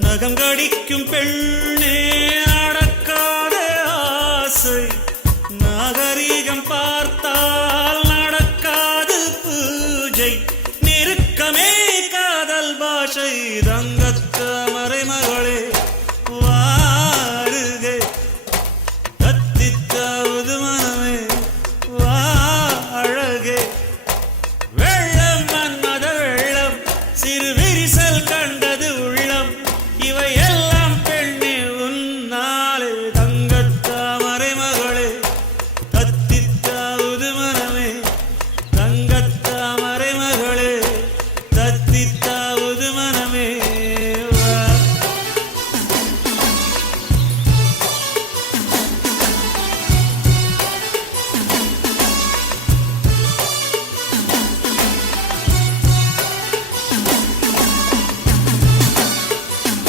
நகம் கடிக்கும் பெண்ணே அடக்காத ஆசை நாகரீகம் பார்த்தால் நடக்காது பூஜை நெருக்கமே காதல் பாஷை தங்கத்த மறைமகளே